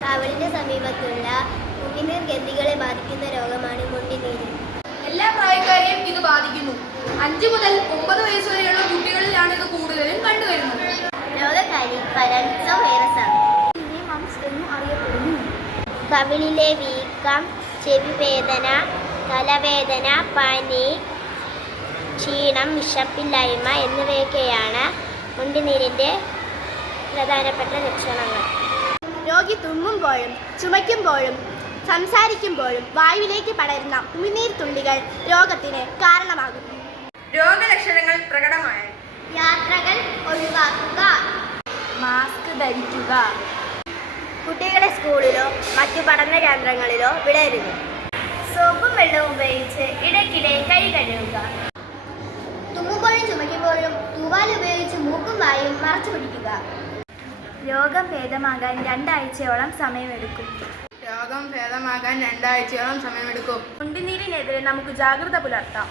കവിളിന് സമീപത്തുള്ള ഉമിനീർ ഗ്രന്ഥികളെ ബാധിക്കുന്ന രോഗമാണ് മുണ്ടിനീര്. എല്ലാ പ്രായക്കാരെയും ഇത് ബാധിക്കുന്നു. 5 മുതൽ 9 വയസ്സ് വരെയുള്ള കുട്ടികളിലാണ് ഇത് കൂടുതലും കണ്ടുവരുന്നത്. രോഗകാരി പരൻസോ വൈറസാണ്. എന്നും അറിയപ്പെടുന്നു. കവിളിലെ വീക്കം, ചെവിവേദന, തലവേദന, പനി, ക്ഷീണം, വിശപ്പില്ലായ്മ എന്നിവയൊക്കെയാണ് മുണ്ടിനീരിൻ്റെ പ്രധാനപ്പെട്ട ലക്ഷണങ്ങൾ. രോഗി തുമ്മുമ്പോഴും ചുമയ്ക്കുമ്പോഴും സംസാരിക്കുമ്പോഴും വായുവിലേക്ക് പടരുന്ന ഉമിനീർ തുള്ളികൾ രോഗത്തിന് കാരണമാകുന്നു. രോഗലക്ഷണങ്ങൾ പ്രകടമായാൽ യാത്രകൾ ഒഴിവാക്കുക, മാസ്ക് ധരിക്കുക, കുട്ടികളെ സ്കൂളിലോ മറ്റു പഠന കേന്ദ്രങ്ങളിലോ വിടരുത്, സോപ്പും വെള്ളവും ഉപയോഗിച്ച് ഇടയ്ക്കിടെ കൈ കഴുകുക, തുമ്മുമ്പോഴും ചുമയ്ക്കുമ്പോഴും തൂവാൽ ഉപയോഗിച്ച് മൂക്കും വായും മറച്ചു പിടിക്കുക. രോഗം ഭേദമാകാൻ 2 ആഴ്ചയോളം സമയമെടുക്കും. മുണ്ടിനീരിനെതിരെ നമുക്ക് ജാഗ്രത പുലർത്താം.